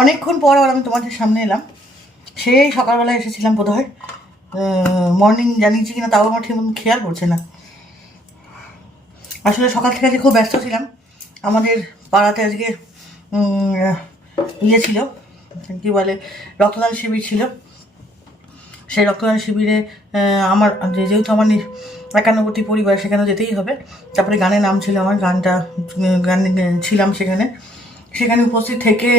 অনেকক্ষণ পর আবার আমি তোমাদের সামনে এলাম। সেই সকালবেলা এসেছিলাম বোধ হয় মর্নিং জানিয়েছি কিনা তাও আমার ঠিক মতন খেয়াল করছে না। আসলে সকাল থেকে আজকে খুব ব্যস্ত ছিলাম। আমাদের পাড়াতে আজকে ইয়ে ছিল, কী বলে, রক্তদান শিবির ছিল। সেই রক্তদান শিবিরে আমার যেহেতু আমার একান্নবর্তী পরিবার সেখানে যেতেই হবে। তারপরে গানে নাম ছিল আমার, গানটা গান, ছিলাম সেখানে। সেখানে উপস্থিত থেকে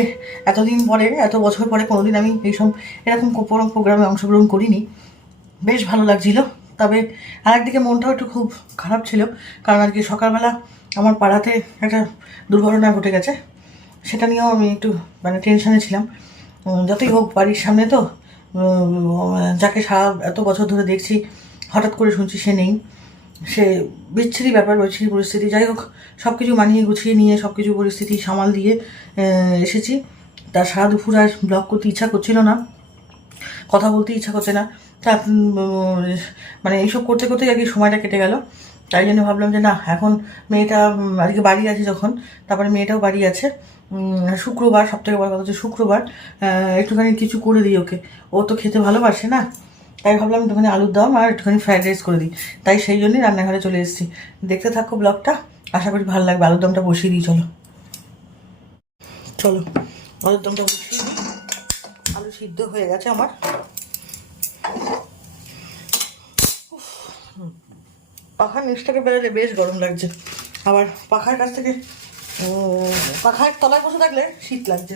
এতদিন পরে, এত বছর পরে কোনোদিন আমি এইসব, এরকম কোনো প্রোগ্রামে অংশগ্রহণ করিনি। বেশ ভালো লাগছিল। তবে আরেকদিকে মনটাও একটু খুব খারাপ ছিল। কারণ আজকে সকালবেলা আমার পাড়াতে একটা দুর্ঘটনা ঘটে গেছে। সেটা নিয়েও আমি একটু মানে টেনশনে ছিলাম। যতই হোক, বাড়ির সামনে তো যাকে সারা এত বছর ধরে দেখছি, হঠাৎ করে শুনছি সে নেই। সে বিচ্ছিরি ব্যাপার বিচ্ছিরি পরিস্থিতি। যাই হোক সব কিছু মানিয়ে গুছিয়ে নিয়ে সব কিছু পরিস্থিতি সামাল দিয়ে এসেছি। তার সারা দুপুর আর ব্লগ করতে ইচ্ছা করছিল না কথা বলতে ইচ্ছা করছে না। তা মানে এইসব করতে করতেই আর কি সময়টা কেটে গেল। তাই জন্য ভাবলাম যে না এখন মেয়েটা উম, আজকে বাড়ি আছে যখন তারপরে মেয়েটাও বাড়ি আছে। শুক্রবার সব থেকে বড় কথা হচ্ছে শুক্রবার একটুখানি কিছু করে দিই ওকে। ও তো খেতে ভালোবাসে না। তাই ভাবলাম একটুখানি আলুর দম আর একটুখানি ফ্রাইড রাইস করে দিই। তাই সেই জন্যই রান্নাঘরে চলে এসেছি। দেখতে থাকো ব্লগটা আশা করি ভালো লাগবে। আলুর দমটা বসিয়ে দিই, চলো। চলো, আলুর দমটা বসিয়ে দিই। আলু সিদ্ধ হয়ে গেছে আমার। পাখার নিচটাকে বেরোলে বেশ গরম লাগছে। আবার পাখার কাছ থেকে পাখার তলায় বসে থাকলে শীত লাগছে।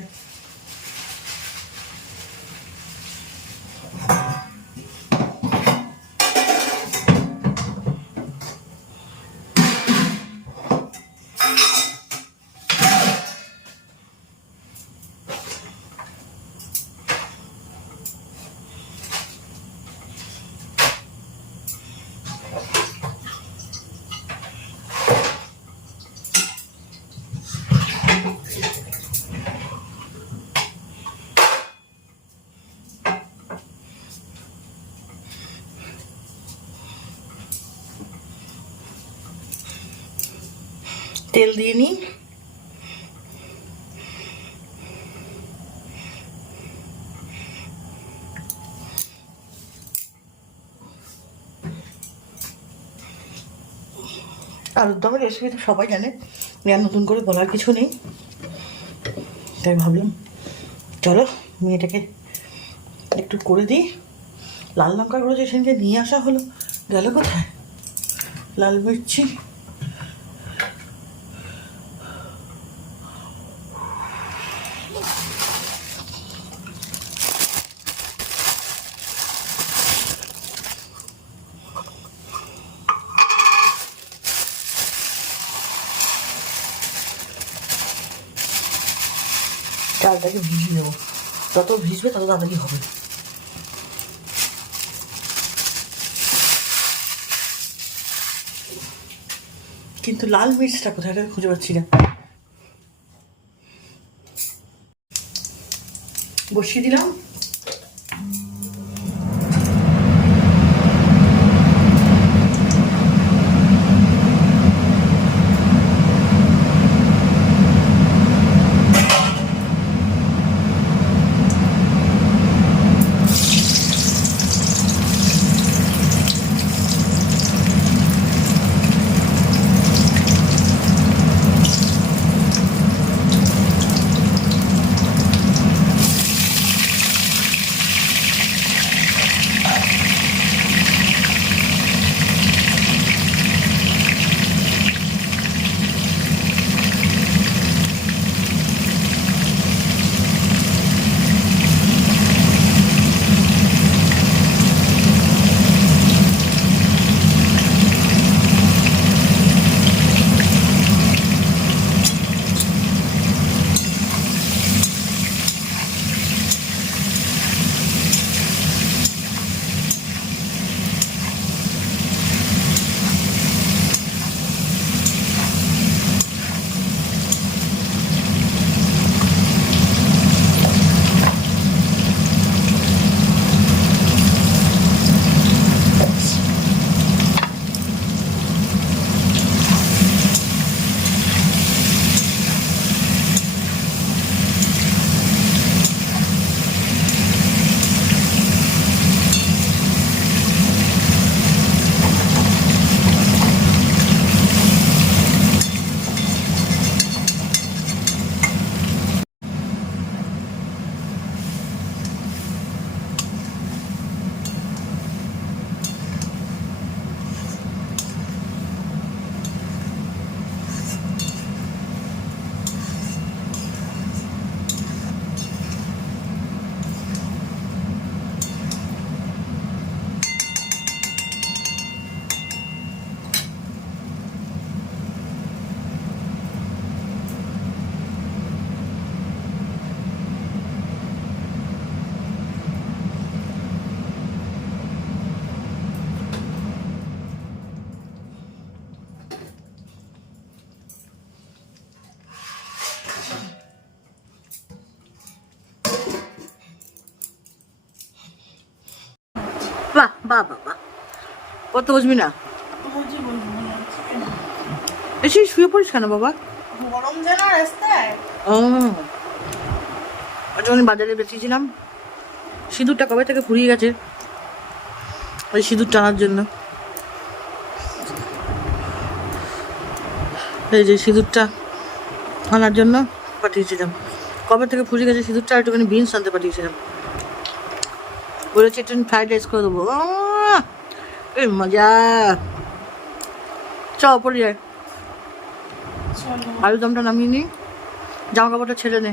তেল দিয়ে নিই। আলুর দমের রেসিপি তো সবাই জানে। আর নতুন করে বলার কিছু নেই। তাই ভাবলাম, চলো মেয়েটাকে একটু করে দিই। লাল লঙ্কা গুঁড়ো যে সেদিনকে নিয়ে আসা হলো, গেল কোথায়? লাল মির্চি চালটাকে ভিজিয়ে দেবো যত ভিজবে তত তাড়াতাড়ি হবে কিন্তু লাল মির্চটা কোথায়? খুঁজে পাচ্ছি না। বসিয়ে দিলাম। বাহ বাহ কত বসবি না। এসে শুয়ে পড়িস কেন বাবা? গরম যেন রাস্তায়। ও। যখন বাজারে বেঁচেছিলাম। সিঁদুরটা কবে থেকে ফুরিয়ে গেছে? ওই সিঁদুর টানার জন্য। এই যে সিঁদুরটা আনার জন্য পাঠিয়েছিলাম। কবে থেকে ফুরিয়ে গেছে সিঁদুরটা? আর একটুখানি বিনস আনতে পাঠিয়েছিলাম। বলেছি একটু ফ্রাইড রাইস করে দেবো! এই মজা। চ ওপরে যায়। চলো। আলু দমটা নামিয়ে নি। জামা কাপড়টা ছেড়ে নে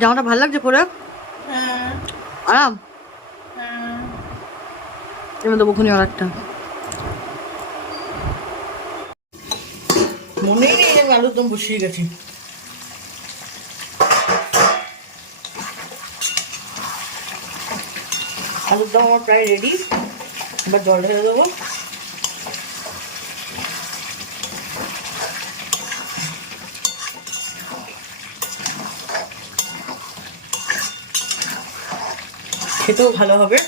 জামাটা ভালো লাগছে পরে? হ্যাঁ। আরাম? হ্যাঁ। এনে দেবো খুনি আর একটা মনেই নেই আমি আলুর দম বসিয়ে গেছি। আলুর দম আমার প্রায় রেডি এবার জল ঢেলে দেবো খেতেও ভালো হবে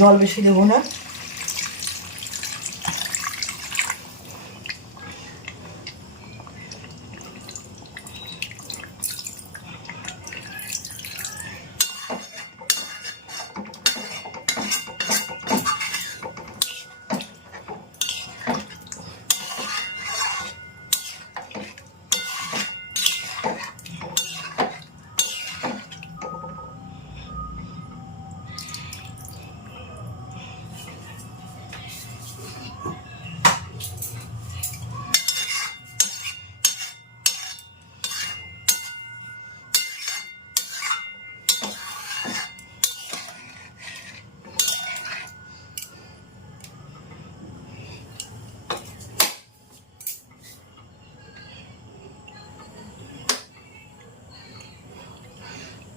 জল বেশি দেবো না।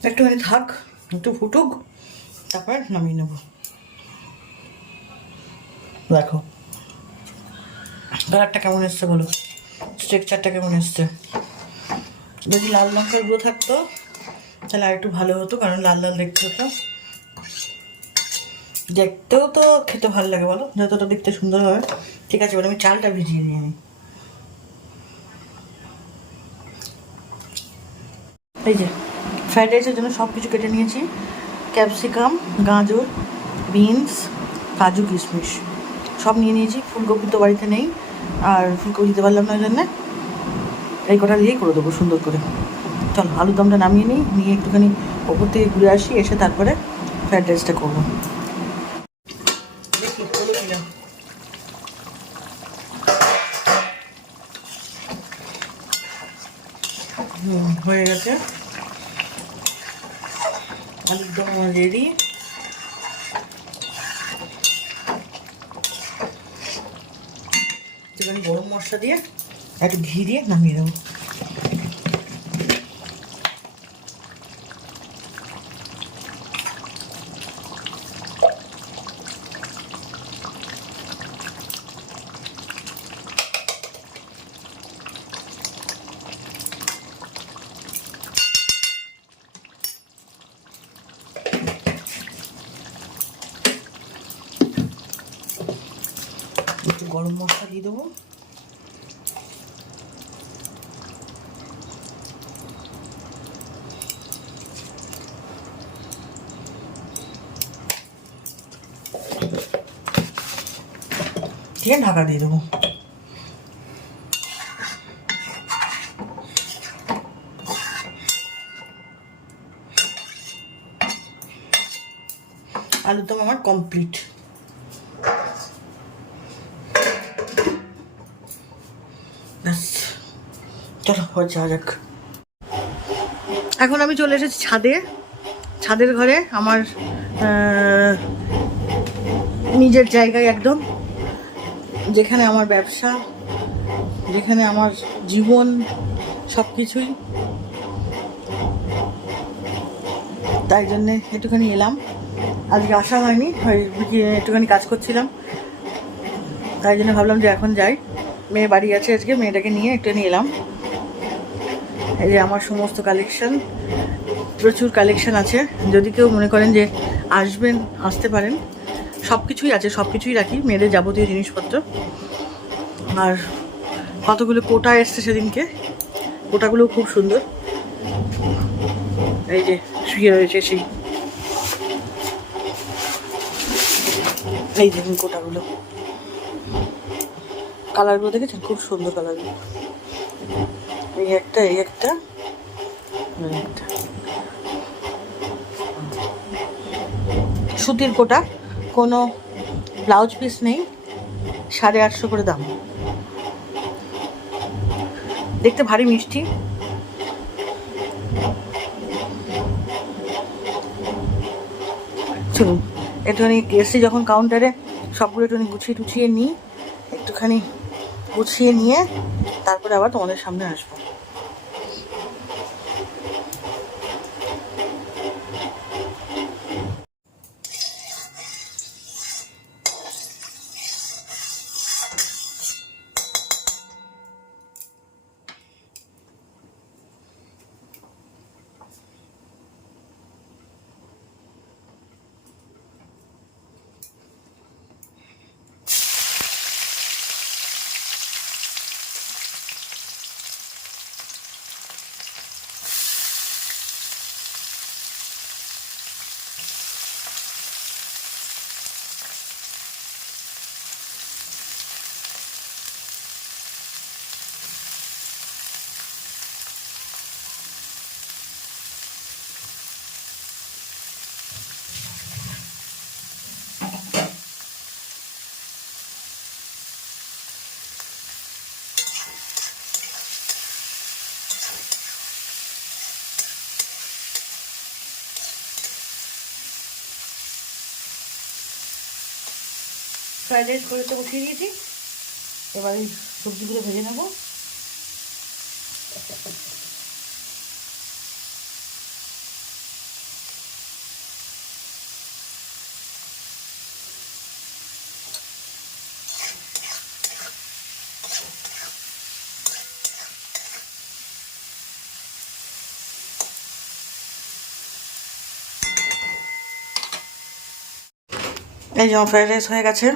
একটুখানি থাক, একটু ফুটুক, তারপর নামিয়ে নেব। দেখো কালারটা কেমন এসছে বলো? স্ট্রেকচারটা কেমন এসছে? যদি লাল লঙ্কার গুঁড়ো থাকতো, তাহলে আর একটু ভালো হতো, কারণ লাল লাল দেখতে হতো দেখতেও তো খেতে ভালো লাগে, বলো? যতটা দেখতে সুন্দর হবে ঠিক আছে, এবার আমি চালটা ভিজিয়ে নিই। এই যে ফ্রাইড রাইসের জন্য সব কিছু কেটে নিয়েছি। ক্যাপসিকাম গাজর বিনস কাজু কিশমিশ। সব নিয়ে নিয়েছি। ফুলকপি তো বাড়িতে নেই। আর ফুলকপি দিতে পারলাম না ওই জন্যে এই কটা দিয়েই করে দেবো সুন্দর করে। চল, আলুর দমটা নামিয়ে নিই। নিয়ে একটুখানি ওপর থেকে ঘুরে আসি। এসে তারপরে ফ্রাইড রাইসটা করব। হয়ে গেছে। আলুর দম আমার রেডি একটুখানি গরম মশলা দিয়ে এক ঘি দিয়ে নামিয়ে দেবো একটু গরম মশলা দিয়ে দেবো। দিয়ে ঢাকা দিয়ে দেবো। আলুর দম আমার কমপ্লিট চলো ঘর যাওয়া যাক। এখন আমি চলে এসেছি ছাদে। ছাদের ঘরে আমার নিজের জায়গায় একদম। যেখানে আমার ব্যবসা, যেখানে আমার জীবন সব কিছুই তাই জন্যে একটুখানি এলাম। আজকে আসা হয়নি একটুখানি কাজ করছিলাম। তাই জন্য ভাবলাম যে এখন যাই। মেয়ে বাড়ি আছে আজকে, মেয়েটাকে নিয়ে একটুখানি এলাম। এই যে আমার সমস্ত কালেকশন প্রচুর কালেকশন আছে। যদি কেউ মনে করেন যে আসবেন, আসতে পারেন সব কিছুই আছে সব কিছুই রাখি, মেয়েদের যাবতীয় জিনিসপত্র। আর কতগুলো কোটা এসছে সেদিনকে কোটাগুলো খুব সুন্দর। এই যে শুয়ে রয়েছে সেই। এই দেখুন কোটাগুলো। কালারগুলো দেখেছেন? খুব সুন্দর কালারগুলো এই একটা এই একটা। সুতির কোটা, কোনো ব্লাউজ পিস নেই, সাড়ে আটশো করে দাম। দেখতে ভারী মিষ্টি। চলুন, একটুখানি এসছি যখন কাউন্টারে সবগুলো একটুখানি গুছিয়ে টুছিয়ে নিই, একটুখানি গুছিয়ে নিয়ে তারপরে আবার তোমাদের সামনে আসব। ফ্রাইড রাইস করে তো বসিয়ে দিয়েছি। এবার এই সবজিগুলো ভেজে নেব। এই যে ফ্রাইড রাইস হয়ে গেছে।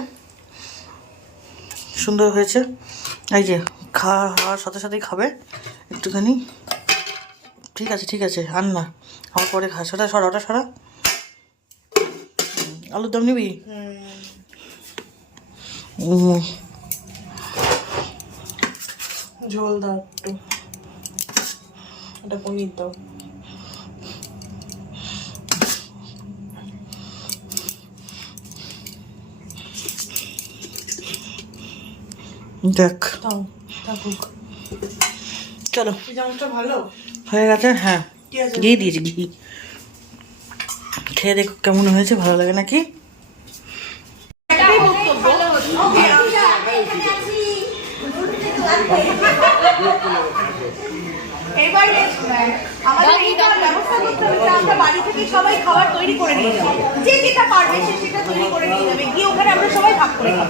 সুন্দর হয়েছে। এই যে খাওয়া হওয়ার সাথে সাথেই খাবে। একটুখানি। ঠিক আছে ঠিক আছে, আন না। আমার পরে খা, সেটা সরা, ওটা সরা। আলুর দম নিবি? ঝোল দাও একটু। এটা পনির দাও। দেখ। চলো। ভালো? হয়ে গেছে? হ্যাঁ। ঘি দিয়েছি ঘি। খেয়ে দেখো কেমন হয়েছে ভালো লাগে নাকি? এবার আমাদের এইটা ব্যবস্থা করতে হবে যে আমরা বাড়ি থেকে সবাই খাবার তৈরি করে নিয়ে যাব। যে যেটা পারবে সে সেটা তৈরি করে নিয়ে যাবে। গিয়ে ওখানে আমরা সবাই ভাগ করে খাব।